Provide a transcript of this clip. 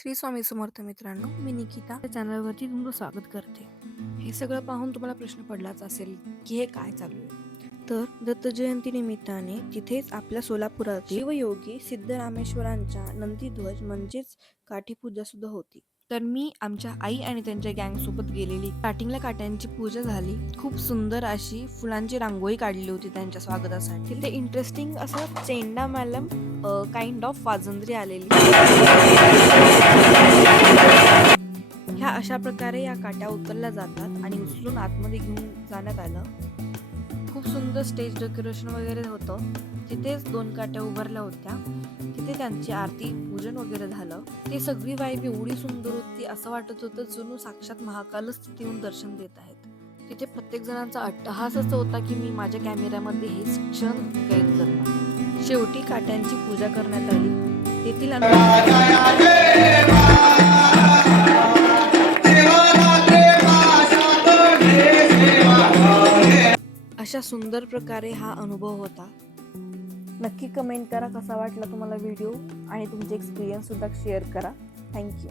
श्री स्वामी समर्थ मित्रांनो मी निकिता. या चॅनलवरती तुमचं स्वागत करते. हे सगळं पाहून तुम्हाला प्रश्न पडलाच असेल की हे काय चालू आहे? तर दत्त जयंती निमित्ताने तिथेच आपल्या सोलापुरातील शिवयोगी सिद्धरामेश्वरांच्या नंदीध्वज म्हणजेच काठीपूजा सुद्धा होती. तर मी आमच्या आई आणि त्यांच्या गँगसोबत गेलेली. स्टार्टिंगला काट्यांची पूजा झाली. खूप सुंदर अशी फुलांची रांगोळी काढली होती त्यांच्या स्वागतासाठी. तिथे इंटरेस्टिंग असं चेंडा मॅलम काइंड ऑफ वाजंद्री आलेली. ह्या अशा प्रकारे या काट्या उतरल्या जातात आणि उचलून आतमध्ये घेऊन जाण्यात आलं. खूप सुंदर स्टेज डेकोरेशन वगैरे होतं. तिथेच दोन काट्या उभारल्या होत्या. तिथे त्यांची आरती पूजन वगैरे झालं ते सगळी वाईब एवढी सुंदर होती असं वाटत होतं जणू साक्षात महाकालच तिथे येऊन दर्शन देत आहेत. तिथे प्रत्येक जणांचा अट्टहास असं होता की मी माझ्या कॅमेऱ्यामध्ये हे क्षण कैद करणार. शेवटी काट्यांची पूजा करण्यात आली. तेथील अशा सुंदर प्रकारे हा अनुभव होता. नक्की कमेंट करा कसा वाटला तुम्हाला व्हिडिओ आणि तुमचे एक्सपिरियन्ससुद्धा शेअर करा. थँक्यू